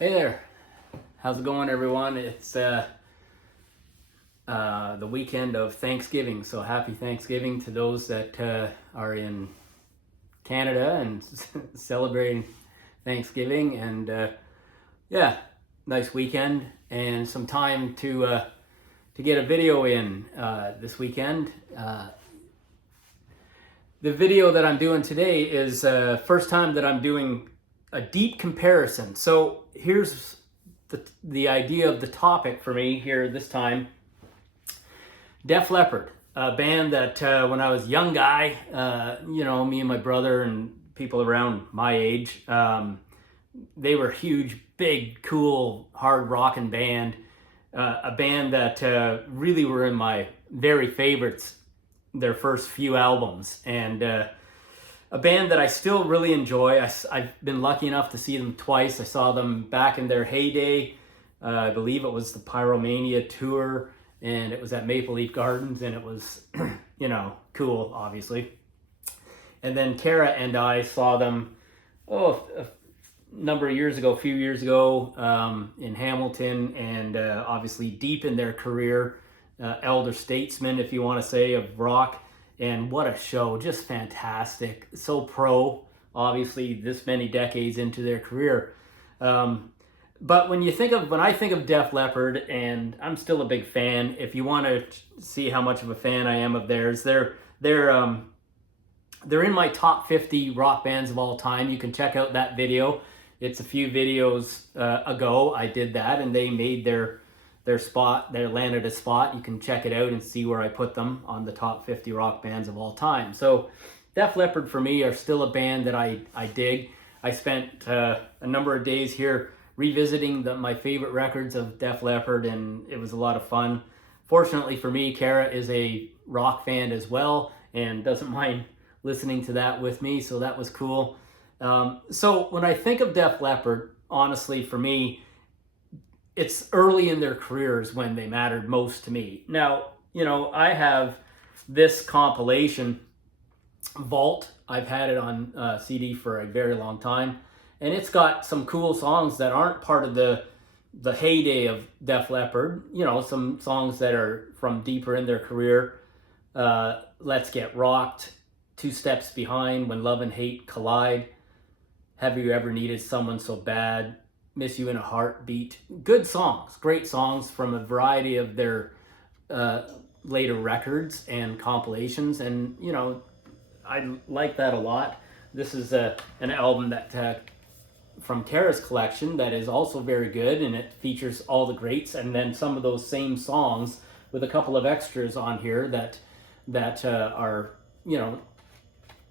Hey there, how's it going, everyone? It's the weekend of Thanksgiving, so happy Thanksgiving to those that are in Canada and celebrating Thanksgiving. And yeah, nice weekend and some time to get a video in this weekend. The video that I'm doing today is first time that I'm doing a deep comparison. So here's the idea of the topic for me here this time. Def Leppard, a band that when I was a young guy, me and my brother and people around my age, they were a huge, big, cool, hard rocking band. A band that really were in my very favorites, their first few albums. And a band that I still really enjoy. I've been lucky enough to see them twice. I saw them back in their heyday. I believe it was the Pyromania tour, and it was at Maple Leaf Gardens, and it was, cool, obviously. And then Kara and I saw them, a few years ago, in Hamilton, and obviously deep in their career, elder statesmen, if you want to say, of rock. And what a show, just fantastic. So pro, obviously, this many decades into their career. But when I think of Def Leppard, and I'm still a big fan, if you want to see how much of a fan I am of theirs, they're in my top 50 rock bands of all time. You can check out that video. It's a few videos ago I did that, and they made their spot, they landed a spot. You can check it out and see where I put them on the top 50 rock bands of all time. So Def Leppard for me are still a band that I dig. I spent a number of days here revisiting my favorite records of Def Leppard, and it was a lot of fun. Fortunately for me, Kara is a rock fan as well and doesn't mind listening to that with me, so that was cool. So when I think of Def Leppard, honestly, for me, it's early in their careers when they mattered most to me. Now, I have this compilation, Vault. I've had it on CD for a very long time, and it's got some cool songs that aren't part of the heyday of Def Leppard. Some songs that are from deeper in their career. Let's Get Rocked, Two Steps Behind, When Love and Hate Collide, Have You Ever Needed Someone So Bad, Miss You in a Heartbeat. Good songs, great songs from a variety of their later records and compilations, and I like that a lot. This is an album that from Kara's collection that is also very good, and it features all the greats, and then some of those same songs with a couple of extras on here that are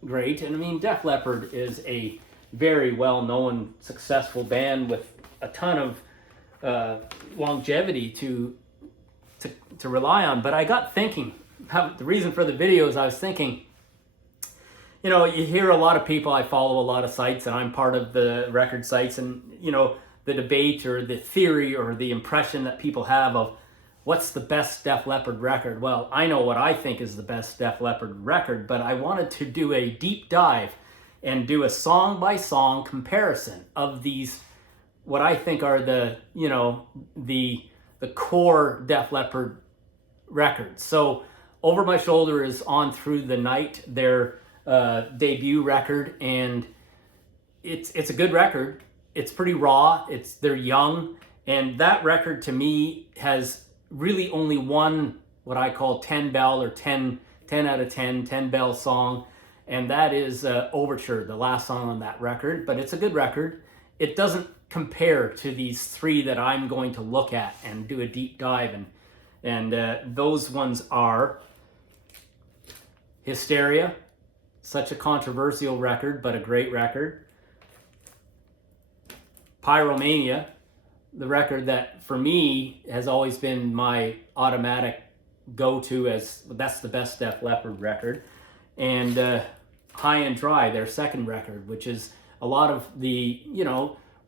great. And I mean, Def Leppard is a very well-known, successful band with a ton of longevity to rely on. But I got thinking, the reason for the video is I was thinking, you hear a lot of people, I follow a lot of sites, and I'm part of the record sites, and the debate or the theory or the impression that people have of what's the best Def Leppard record. Well, I know what I think is the best Def Leppard record, but I wanted to do a deep dive and do a song-by-song comparison of these, what I think are the core Def Leppard records. So Over My Shoulder is On Through the Night, their debut record, and it's a good record. It's pretty raw. They're young, and that record to me has really only one what I call 10 bell or 10 out of 10 bell song, and that is Overture, the last song on that record. But it's a good record. It doesn't compare to these three that I'm going to look at and do a deep dive in. And those ones are Hysteria, such a controversial record, but a great record. Pyromania, the record that for me has always been my automatic go-to as that's the best Def Leppard record. And High and Dry, their second record, which is a lot of the,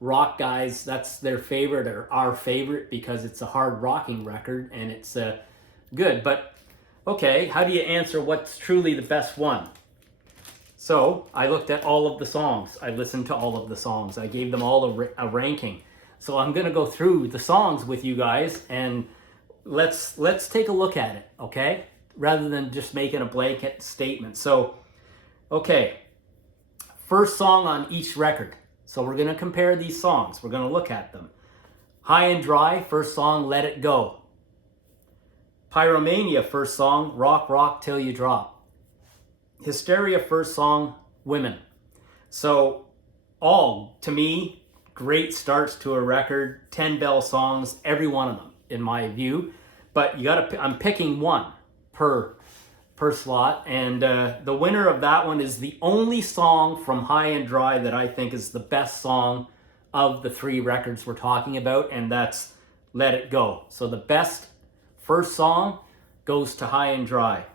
rock guys, that's their favorite or our favorite because it's a hard rocking record and it's good. But okay, how do you answer what's truly the best one? So I looked at all of the songs. I listened to all of the songs. I gave them all a ranking. So I'm gonna go through the songs with you guys, and let's take a look at it, okay? Rather than just making a blanket statement. So, okay, first song on each record. So we're gonna compare these songs. We're gonna look at them. High and Dry, first song, Let It Go. Pyromania, first song, Rock, Rock Till You Drop. Hysteria, first song, Women. So all, to me, great starts to a record, 10 bell songs, every one of them, in my view. But you gotta, I'm picking one per slot, and the winner of that one is the only song from High and Dry that I think is the best song of the three records we're talking about, and that's Let It Go. So the best first song goes to High and Dry.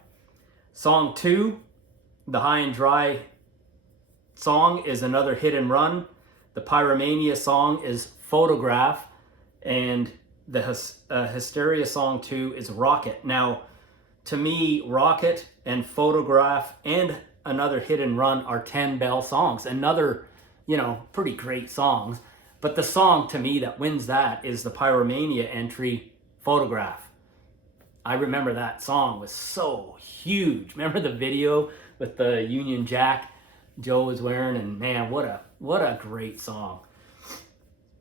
Song 2, the High and Dry song, is Another Hit and Run. The Pyromania song is Photograph, and the Hysteria song 2 is Rocket. Now, to me, Rocket and Photograph and Another Hit and Run are 10 bell songs. Another, pretty great songs. But the song, to me, that wins that is the Pyromania entry, Photograph. I remember that song was so huge. Remember the video with the Union Jack Joe was wearing? And man, what a great song.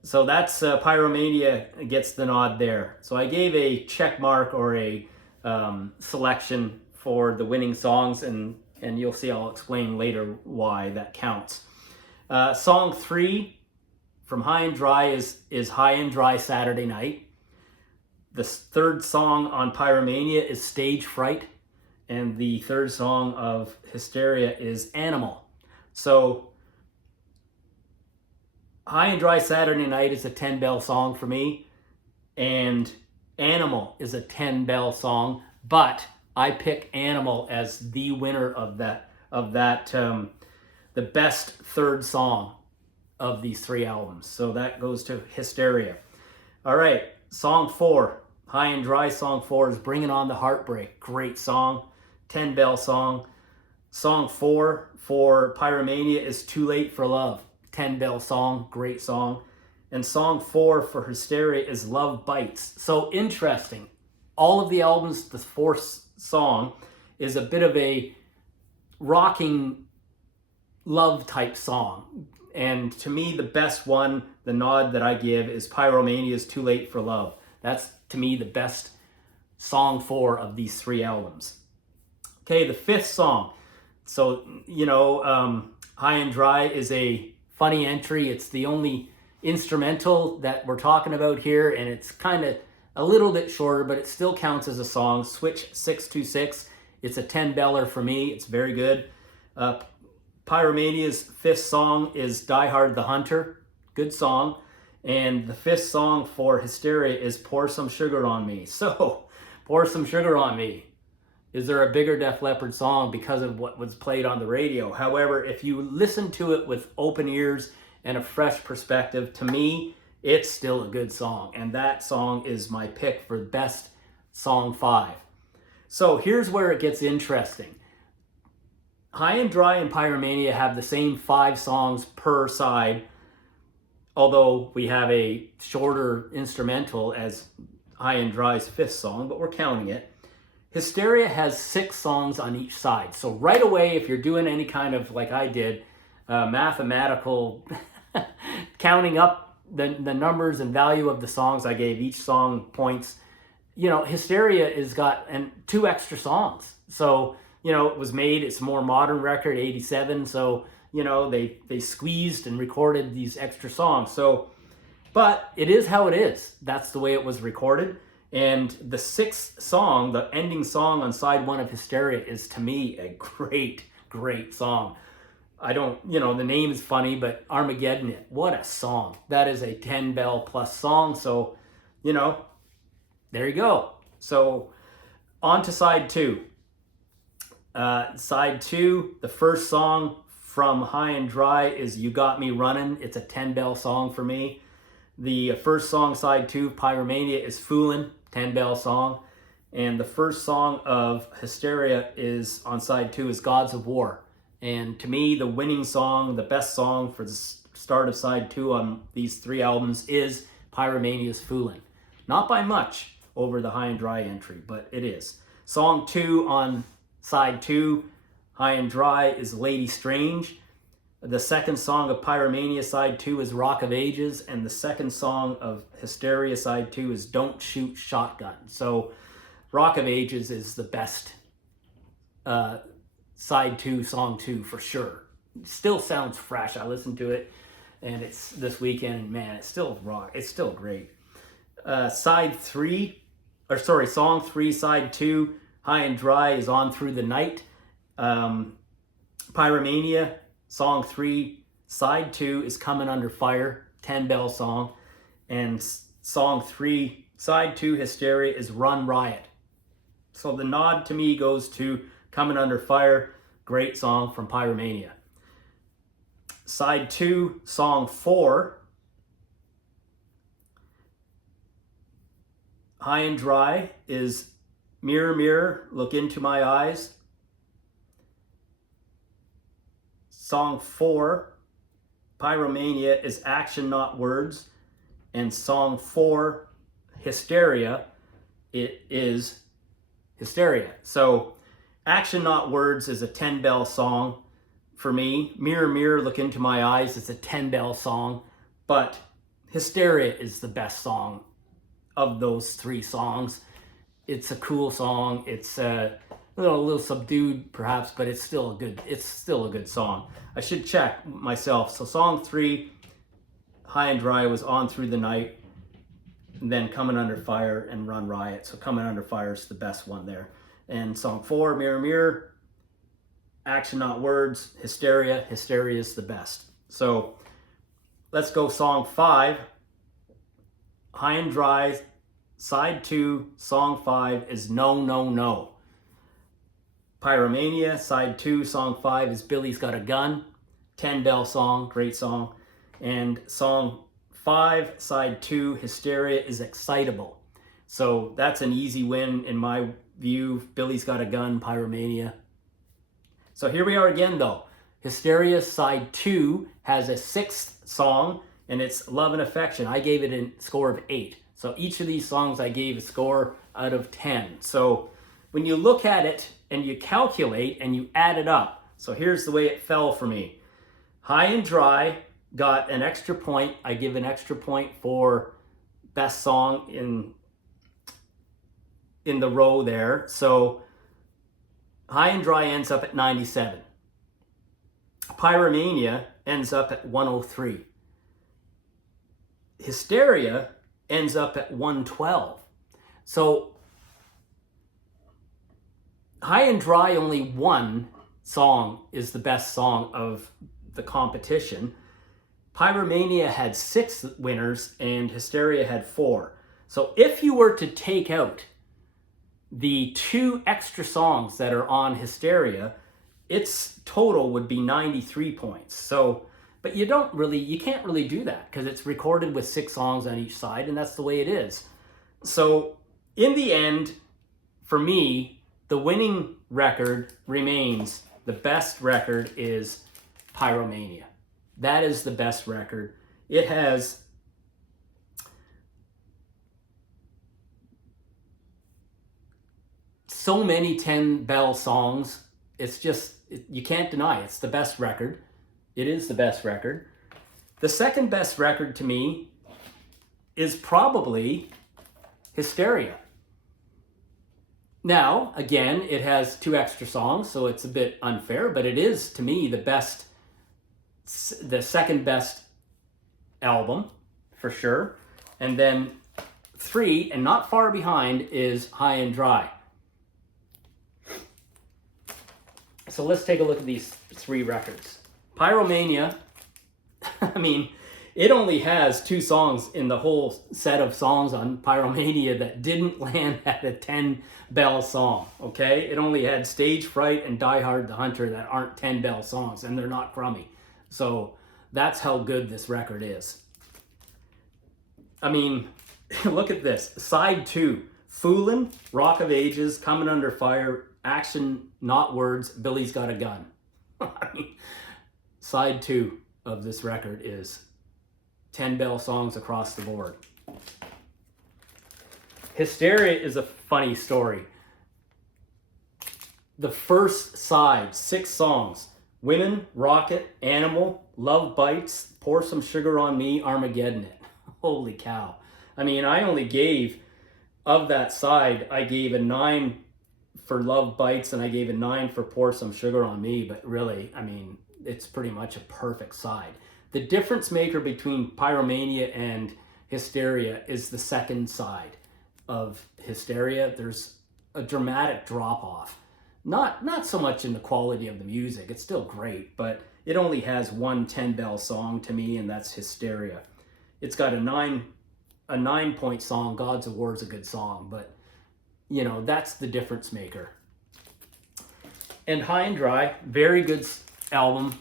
So that's Pyromania gets the nod there. So I gave a check mark or a selection for the winning songs, and you'll see, I'll explain later why that counts. Song 3 from High and Dry is High and Dry Saturday Night. The third song on Pyromania is Stage Fright, and the third song of Hysteria is Animal. So High and Dry Saturday Night is a 10 bell song for me, and Animal is a 10 bell song, but I pick Animal as the winner of that the best third song of these three albums. So that goes to Hysteria. All right, song 4, High and Dry song 4 is Bringing On the Heartbreak. Great song, 10 bell song. Song 4 for Pyromania is Too Late for Love. 10 bell song, great song. And song 4 for Hysteria is Love Bites. So interesting. All of the albums, the fourth song is a bit of a rocking love type song. And to me, the best one, the nod that I give, is Pyromania's Too Late for Love. That's, to me, the best song 4 of these three albums. Okay, the fifth song. So, High and Dry is a funny entry. It's the only instrumental that we're talking about here, and it's kind of a little bit shorter, but it still counts as a song. Switch 626. It's a 10 beller for me. It's very good. Pyromania's fifth song is Die Hard the Hunter. Good song. And the fifth song for Hysteria is Pour Some Sugar on Me. So, Pour Some Sugar on Me. Is there a bigger Def Leppard song because of what was played on the radio? However, if you listen to it with open ears and a fresh perspective, to me, it's still a good song. And that song is my pick for best song 5. So here's where it gets interesting. High and Dry and Pyromania have the same 5 songs per side, although we have a shorter instrumental as High and Dry's 5th song, but we're counting it. Hysteria has 6 songs on each side. So right away, if you're doing any kind of, like I did, mathematical counting up the numbers and value of the songs, I gave each song points. Hysteria has got 2 extra songs. So, it was made, it's a more modern record, 87. So, they squeezed and recorded these extra songs. So, but it is how it is. That's the way it was recorded. And the 6th song, the ending song on side 1 of Hysteria, is to me a great, great song. The name is funny, but Armageddon, what a song. That is a 10 bell plus song. So, there you go. So on to side 2. Side 2, the first song from High and Dry is You Got Me Running. It's a 10 bell song for me. The first song, side 2, Pyromania, is Foolin', 10 bell song. And the first song of Hysteria is on side 2 is Gods of War. And to me, the winning song, the best song for the start of side 2 on these 3 albums is Pyromania's Foolin'. Not by much over the High and Dry entry, but it is. Song 2 on side 2, High and Dry, is Lady Strange. The second song of Pyromania side 2 is Rock of Ages, and the second song of Hysteria side 2 is Don't Shoot Shotgun. So Rock of Ages is the best side 2, song 2 for sure. Still sounds fresh. I listened to it and it's this weekend, and man, it's still rock. It's still great. Song 3, side 2, High and Dry, is On Through the Night. Pyromania, song 3, side 2 is Coming Under Fire, 10-bell song. And song 3, side 2, Hysteria, is Run Riot. So the nod to me goes to Coming Under Fire, great song from Pyromania. Side 2, song 4, High and Dry, is Mirror, Mirror, Look Into My Eyes. Song 4, Pyromania, is Action Not Words. And song 4, Hysteria, it is Hysteria. So Action Not Words is a 10-bell song for me. Mirror, Mirror, Look Into My Eyes is a 10-bell song. But Hysteria is the best song of those 3 songs. It's a cool song. It's a little subdued perhaps, but it's still a good song. I should check myself. So song 3, High and Dry, was On Through the Night, and then Coming Under Fire and Run Riot. So Coming Under Fire is the best one there. And song 4, Mirror, Mirror, Action Not Words, Hysteria. Hysteria is the best. So let's go song 5. High and Dry, side 2, song 5 is No, No, No. Pyromania, side 2, song 5 is Billy's Got a Gun. 10-bell song, great song. And song 5, side 2, Hysteria, is Excitable. So that's an easy win in my view. Billy's Got a Gun, Pyromania. So here we are again though. Hysteria side 2 has a 6th song, and it's Love and Affection. I gave it a score of 8. So each of these songs I gave a score out of 10. So when you look at it and you calculate and you add it up, so here's the way it fell for me. High and Dry got an extra point. I give an extra point for best song in the row there. So High and Dry ends up at 97. Pyromania ends up at 103. Hysteria ends up at 112. So High and Dry, only one song is the best song of the competition. Pyromania had 6 winners and Hysteria had 4. So if you were to take out the 2 extra songs that are on Hysteria, its total would be 93 points. So, but you can't really do that because it's recorded with 6 songs on each side, and that's the way it is. So in the end, for me, the winning record remains, the best record is Pyromania. That is the best record. It has so many 10-bell songs. It's just, you can't deny it's the best record. It is the best record. The second best record to me is probably Hysteria. Now, again, it has 2 extra songs, so it's a bit unfair, but it is, to me, the second best album, for sure. And then 3, and not far behind, is High and Dry. So let's take a look at these 3 records. Pyromania, I mean, it only has 2 songs in the whole set of songs on Pyromania that didn't land at a 10-bell song, okay? It only had Stage Fright and Die Hard the Hunter that aren't 10-bell songs, and they're not crummy. So that's how good this record is. I mean, look at this. Side 2, Foolin', Rock of Ages, Coming Under Fire, Action Not Words, Billy's Got a Gun. I mean, side 2 of this record is 10-bell songs across the board. Hysteria is a funny story. The first side, 6 songs: Women, Rocket, Animal, Love Bites, Pour Some Sugar on Me, Armageddon It. Holy cow. I mean, I only gave, of that side, I gave a 9 for Love Bites and I gave a 9 for Pour Some Sugar on Me, but really, I mean, it's pretty much a perfect side. The difference maker between Pyromania and Hysteria is the second side of Hysteria. There's a dramatic drop off. Not so much in the quality of the music, it's still great, but it only has one 10-bell song to me, and that's Hysteria. It's got a 9-point song. God's of War is a good song, but you know, that's the difference maker. And High and Dry, very good album.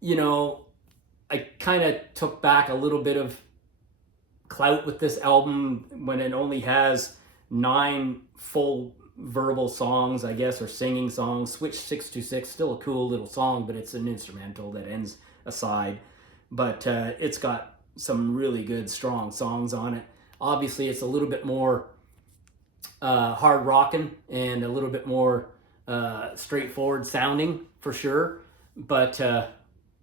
You know, I kind of took back a little bit of clout with this album when it only has 9 full verbal songs, I guess, or singing songs. Switch 626, still a cool little song, but it's an instrumental that ends a side. But it's got some really good, strong songs on it. Obviously, it's a little bit more hard rocking and a little bit more straightforward sounding for sure, but a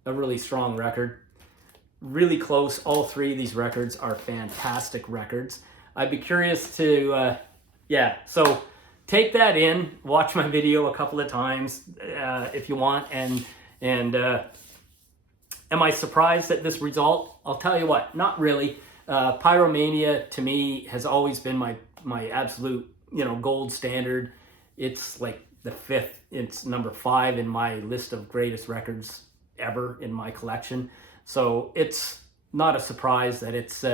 really strong record. Really close. All 3 of these records are fantastic records. I'd be curious to, so take that in, watch my video a couple of times if you want, and am I surprised at this result? I'll tell you what, not really. Pyromania to me has always been my absolute, you know, gold standard. It's like the 5th, it's number 5 in my list of greatest records ever in my collection. So it's not a surprise that it's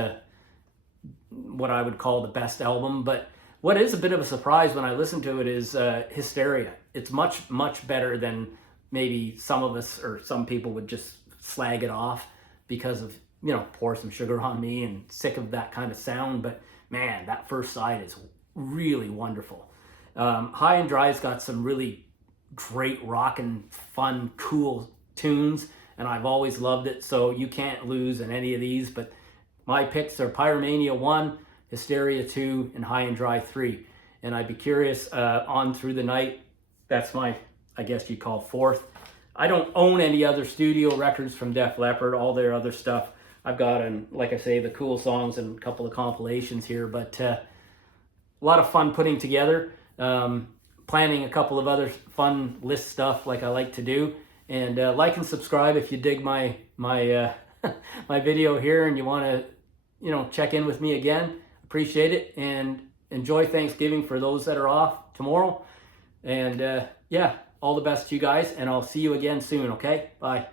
what I would call the best album. But what is a bit of a surprise when I listen to it is Hysteria. It's much, much better than maybe some of us or some people would just slag it off because of, you know, Pour Some Sugar on Me and sick of that kind of sound. But man, that first side is really wonderful. High and Dry's got some really great rockin', fun, cool tunes, and I've always loved it, so you can't lose in any of these. But my picks are Pyromania 1, Hysteria 2, and High and Dry 3. And I'd be curious on through the night. That's my, I guess you'd call, 4th. I don't own any other studio records from Def Leppard, all their other stuff I've got, and like I say, the cool songs and a couple of compilations here, but a lot of fun putting together, planning a couple of other fun list stuff like I like to do, and like and subscribe if you dig my my video here and you want to, you know, check in with me again. Appreciate it, and enjoy Thanksgiving for those that are off tomorrow, and yeah, all the best to you guys, and I'll see you again soon. Okay, bye.